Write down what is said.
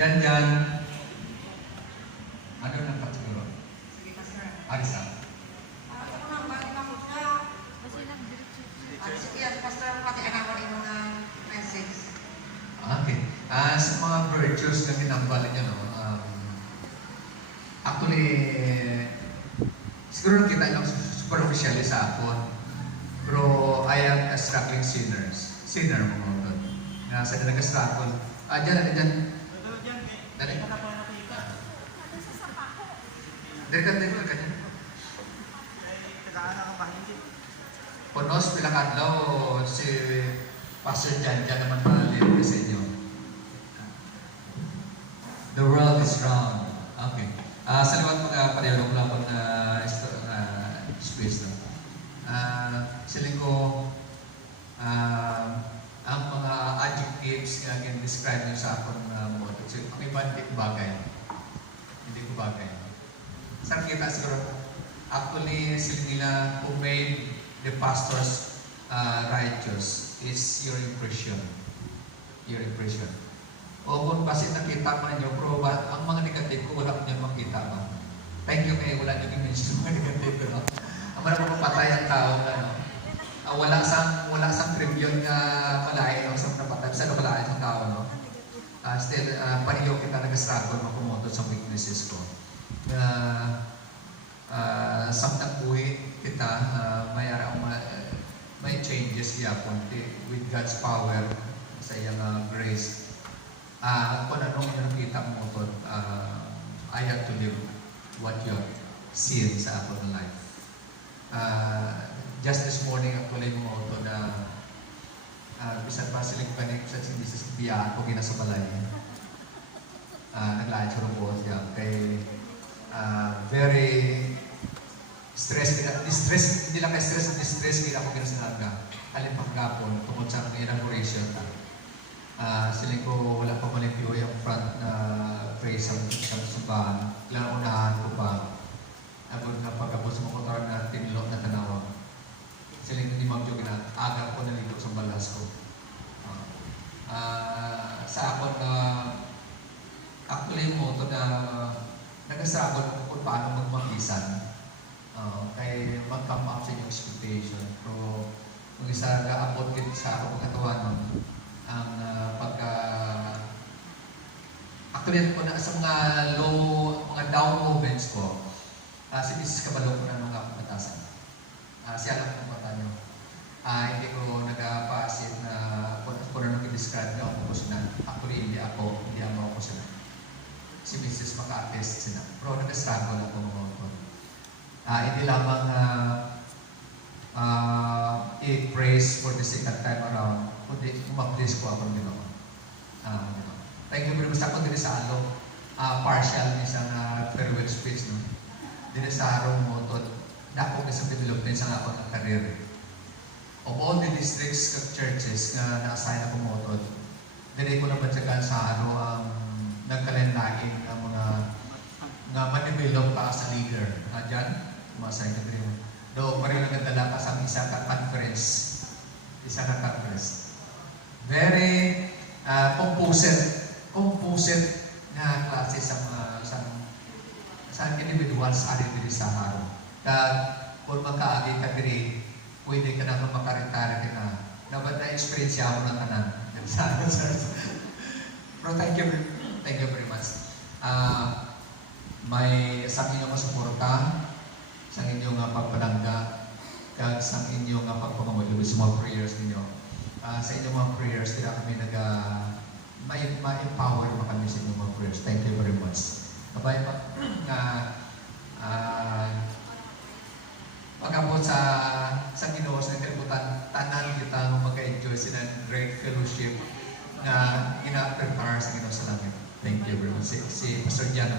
Yan. Ano nang siguro? Sige, Pastor. Arisa. Ako nang balik ako siya. Sige, Pastor, pati anak ko rin mga message. Okay. Sa mga virtues na tinambal niya, no? Actually, siguro nakita lang superficially sa akin. Pero I am a struggling sinner mo doon. Sa nag-struggle. Diyan. Dali. Dari ka dyan. Ponos, pilakadlaw, si Pastor Jan naman malalim sa inyo. The world is round. Okay. Sa liwat mga pareho lang po na space na. Siling ko, ang mga adjectives nga describe nyo sa akong modo. So, ang iba hindi ko bagay. Saan kita siguro, actually, sila nila who made the pastors righteous is your impression. O kung kasi nakita man nyo, pero ang mga negative ko, wala ko nyo makita ba? Thank you kayo, wala nyo i-mention mga negative ko. Ang mga patay ang tao na, no? Wala sang tribune na malain o sang napatay. Sa malain ang tao, no? Still, paniyo kita nag-struggle makumoto sa weaknesses ko. Samtang buhay kita, may changes siya with God's power sa iyang grace. Kung anong nakita mo ito, I have to live what you have seen sa akong life. Just this morning, actually mo ito na bisan pa silang panik sa sinisas biya ako ginasabalay. Naglaan siya ng buwan siya. Kay very stress, hindi lang stress, kaya ako ginasalaga. Alin pang kapon, tungkol sa inauguration. Siling ko wala pa malimpyo yung front na praise sa simbahan. Kailangan unahan ko pa. Agod na pag-abos sa mga kotarang na tinilok na tanawag. Siling ko ni Ma'am Jo aga ko nalito sa balas ko. Sa akon na actually mo ito na nag-struggle ko kung paano magmagisan. Kaya mag-come up sa inyong expectation. Pero kung isa nag-abot din sa akong katawan ang actually ko na sa mga down moments ko, si Mrs. Kabalo ko na nung akong batasan. Siya lang kung mata nyo. Hindi ko nag-paasin na kung na nung i-describe na ako sila. Actually, hindi ako sila. Si Mrs. maka-attest sila. Pero nag-struggle ako mga ito. Hindi lamang i-praise for the second time around, kundi ma-praise ko ako ng Ginoo. Thank you very much. Ako din sa along partial isang farewell speech. No? Din sa arong mo ito, dako sa development sa ako ng career. Of all the districts of churches na na-assign ako mo ito, din ko naman sa ano ang nagkalenlain ng mga ma-develop pa sa leader. Diyan, ma-assign ka rin. Do, pareho nagdala ka sa isa ka conference. Very composite na klase sa individuals sa diri sa araw. Kung makaagi ka diri, pwede ka naman makaritara ka na. Dapat na-experience ako ng kanan. Pero thank you very much. May sa inyong masuporta, sa inyong pagpanangga, kag sa inyong pagpamamalubos sa mga prayers ninyo. Sa inyong mga prayers, kaya kami ma-empower mo kami sa inyong mga prayers. Thank you very much. Kabay pa na pag-abot sa Ginoo sa kalibutan, tanan kita mag-enjoy sa great fellowship na ina-prepare sa Ginoo sa langit. Thank you very much. Si Pastor Jan.